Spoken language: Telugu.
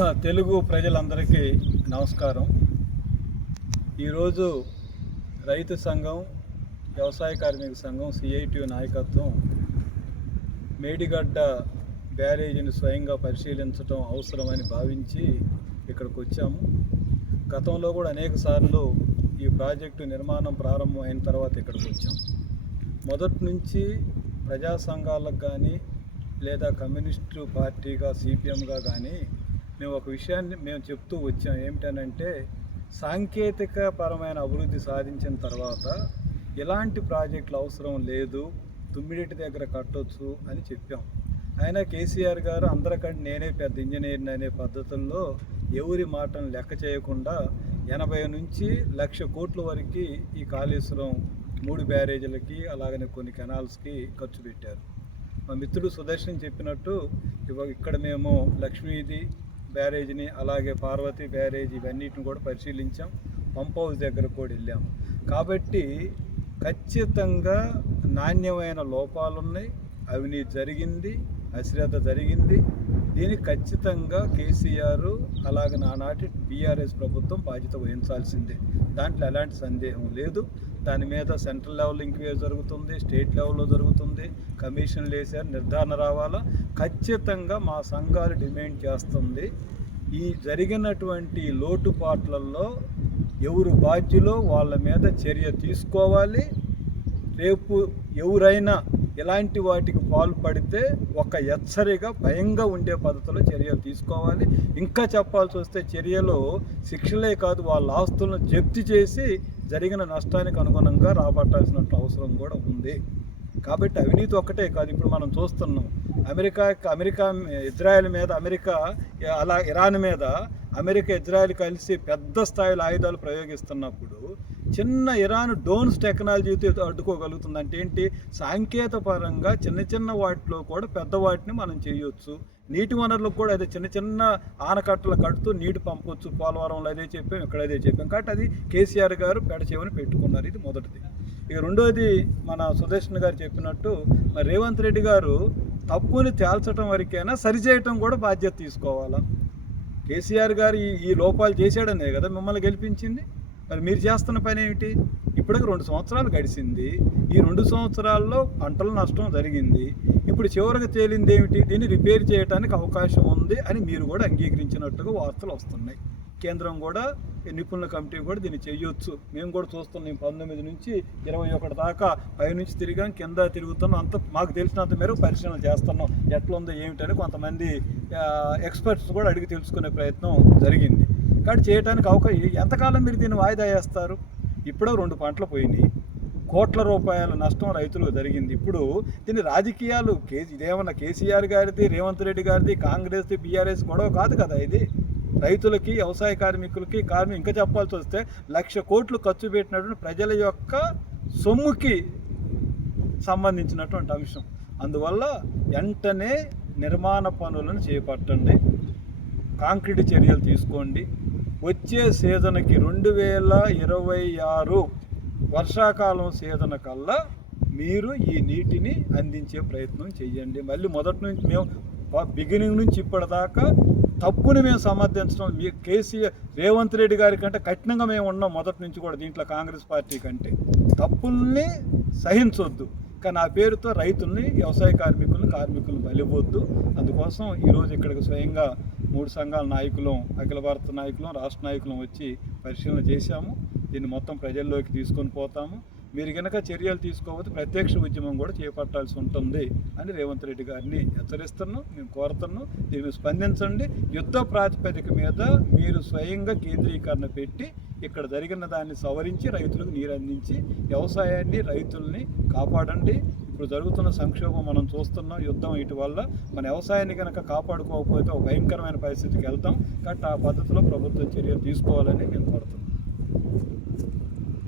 తెలుగు ప్రజలందరికీ నమస్కారం. ఈరోజు రైతు సంఘం, వ్యవసాయ కార్మిక సంఘం, సిఐటియు నాయకత్వం మేడిగడ్డ బ్యారేజీని స్వయంగా పరిశీలించడం అవసరమని భావించి ఇక్కడికి వచ్చాము. గతంలో కూడా అనేక సార్లు ఈ ప్రాజెక్టు నిర్మాణం ప్రారంభం అయిన తర్వాత ఇక్కడికి వచ్చాం. మొదటి నుంచి ప్రజా సంఘాలకు కానీ లేదా కమ్యూనిస్టు పార్టీగా సిపిఎంగా కానీ మేము ఒక విషయాన్ని మేము చెప్తూ వచ్చాం. ఏమిటనంటే, సాంకేతిక పరమైన అభివృద్ధి సాధించిన తర్వాత ఎలాంటి ప్రాజెక్టులు అవసరం లేదు, తుమ్మిడిటి దగ్గర కట్టొచ్చు అని చెప్పాం. అయినా కేసీఆర్ గారు అందరికంటే నేనే పెద్ద ఇంజనీర్ని అనే పద్ధతుల్లో ఎవరి మాటను లెక్క చేయకుండా 80 నుంచి 1,00,000 కోట్ల వరకు ఈ కాళేశ్వరం 3 బ్యారేజీలకి అలాగనే కొన్ని కెనాల్స్కి ఖర్చు పెట్టారు. మా మిత్రుడు సుదర్శన్ చెప్పినట్టు ఇక్కడ మేము లక్ష్మీది బ్యారేజీని అలాగే పార్వతి బ్యారేజీ ఇవన్నిటిని కూడా పరిశీలించాం. పంప్ హౌస్ దగ్గర కూడా వెళ్ళాము. కాబట్టి ఖచ్చితంగా నాణ్యమైన లోపాలున్నాయి, అవినీతి జరిగింది, అశ్రద్ధ జరిగింది. దీనికి ఖచ్చితంగా కేసీఆర్ అలాగే నానాటి బీఆర్ఎస్ ప్రభుత్వం బాధ్యత వహించాల్సిందే. దాంట్లో ఎలాంటి సందేహం లేదు. దాని మీద సెంట్రల్ లెవెల్ ఎంక్వైరీ జరుగుతుంది, స్టేట్ లెవెల్లో జరుగుతుంది, కమిషన్లు వేసారు, నిర్ధారణ రావాలా. ఖచ్చితంగా మా సంఘాలు డిమాండ్ చేస్తుంది, ఈ జరిగినటువంటి లోటుపాట్లలో ఎవరు బాధ్యులో వాళ్ళ మీద చర్య తీసుకోవాలి. రేపు ఎవరైనా ఎలాంటి వాటికి పాల్పడితే ఒక హెచ్చరిగా భయంగా ఉండే పద్ధతిలో చర్యలు తీసుకోవాలి. ఇంకా చెప్పాల్సి వస్తే చర్యలో శిక్షలే కాదు, వాళ్ళ ఆస్తులను జప్తు చేసి జరిగిన నష్టానికి అనుగుణంగా రాబట్టాల్సిన అవసరం కూడా ఉంది. కాబట్టి అవినీతి ఒక్కటే కాదు. ఇప్పుడు మనం చూస్తున్నాం, అమెరికా ఇజ్రాయెల్ మీద, అలా ఇరాన్ మీద అమెరికా ఇజ్రాయెల్ కలిసి పెద్ద స్థాయిలో ఆయుధాలు ప్రయోగిస్తున్నప్పుడు చిన్న ఇరాన్ డ్రోన్స్ టెక్నాలజీతో అడ్డుకోగలుగుతుంది. అంటే ఏంటి? సాంకేతిక పరంగా చిన్న వాటిలో కూడా పెద్ద వాటిని మనం చేయొచ్చు. నీటి వనరులకు కూడా అదే చిన్న ఆనకట్టలు కడుతూ నీటి పంపొచ్చు. పోలవరంలో అదే చెప్పాం, ఇక్కడ అదే చెప్పాం. కాబట్టి అది కేసీఆర్ గారు పెడచేవని పెట్టుకున్నారు. ఇది మొదటిది. ఇక రెండోది, మన సుదర్శన్ గారు చెప్పినట్టు మరి రేవంత్ రెడ్డి గారు తప్పుని తేల్చడం వరకైనా సరిచేయటం కూడా బాధ్యత తీసుకోవాలా. కేసీఆర్ గారు ఈ లోపాలు చేశాడనే కదా మిమ్మల్ని గెలిపించింది. మరి మీరు చేస్తున్న పని ఏమిటి? ఇప్పటికి 2 సంవత్సరాలు గడిచింది. ఈ 2 సంవత్సరాల్లో పంటల నష్టం జరిగింది. ఇప్పుడు చివరికి తేలింది ఏమిటి? దీన్ని రిపేర్ చేయడానికి అవకాశం ఉంది అని మీరు కూడా అంగీకరించినట్టుగా వార్తలు వస్తున్నాయి. కేంద్రం కూడా, నిపుణుల కమిటీ కూడా దీన్ని చేయొచ్చు. మేము కూడా చూస్తున్నాం. 19 నుంచి 21 దాకా పైనుంచి తిరిగాం, కింద తిరుగుతున్నాం. అంత మాకు తెలిసినంత మేరకు పరిశీలన చేస్తున్నాం. ఎట్లా ఉందో ఏమిటని కొంతమంది ఎక్స్పర్ట్స్ కూడా అడిగి తెలుసుకునే ప్రయత్నం జరిగింది. కాబట్టి చేయడానికి అవకాశం. ఎంతకాలం మీరు దీన్ని వాయిదా వేస్తారు? ఇప్పుడో 2 పంటలు పోయినాయి, కోట్ల రూపాయల నష్టం రైతులకు జరిగింది. ఇప్పుడు దీన్ని రాజకీయాలు ఇదేమన్నా కేసీఆర్ గారిది, రేవంత్ రెడ్డి గారిది, కాంగ్రెస్ది, బీఆర్ఎస్ గొడవ కాదు కదా ఇది. రైతులకి, వ్యవసాయ కార్మికులకి, ఇంకా చెప్పాల్సి వస్తే 1,00,000 కోట్లు ఖర్చు పెట్టినటువంటి ప్రజల యొక్క సొమ్ముకి సంబంధించినటువంటి అంశం. అందువల్ల వెంటనే నిర్మాణ పనులను చేపట్టండి, కాంక్రీట్ చర్యలు తీసుకోండి. వచ్చే సీజన్కి 2026 వర్షాకాలం సీజన్ కల్లా మీరు ఈ నీటిని అందించే ప్రయత్నం చేయండి. మళ్ళీ మొదటి నుంచి మేము బిగినింగ్ నుంచి ఇప్పటిదాకా తప్పుని మేము సమర్థించడం, కేసీఆర్ రేవంత్ రెడ్డి గారి కంటే కఠినంగా మేము ఉన్నాం మొదటి నుంచి కూడా. దీంట్లో కాంగ్రెస్ పార్టీ కంటే తప్పుల్ని సహించొద్దు, కానీ ఆ పేరుతో రైతుల్ని, వ్యవసాయ కార్మికులను బలిపోద్దు. అందుకోసం ఈరోజు ఇక్కడికి స్వయంగా 3 సంఘాల నాయకులం, అఖిల భారత నాయకులం, రాష్ట్ర నాయకులం వచ్చి పరిశీలన చేశాము. దీన్ని మొత్తం ప్రజల్లోకి తీసుకొని పోతాము. మీరు కనుక చర్యలు తీసుకోకపోతే ప్రత్యక్ష ఉద్యమం కూడా చేపట్టాల్సి ఉంటుంది అని రేవంత్ రెడ్డి గారిని హెచ్చరిస్తున్నాం. మేము కోరుతున్నాం, దీన్ని స్పందించండి. యుద్ధ ప్రాతిపదిక మీద మీరు స్వయంగా కేంద్రీకరణ పెట్టి ఇక్కడ జరిగిన దాన్ని సవరించి రైతులకు నీరు అందించి వ్యవసాయాన్ని, రైతుల్ని కాపాడండి. ఇప్పుడు జరుగుతున్న సంక్షోభం మనం చూస్తున్నాం, యుద్ధం. ఇటు వల్ల మన వ్యవసాయాన్ని కనుక కాపాడుకోకపోతే ఒక భయంకరమైన పరిస్థితికి వెళ్తాం. కాబట్టి ఆ పద్ధతిలో ప్రభుత్వం చర్యలు తీసుకోవాలని మేము కోరుతున్నాం.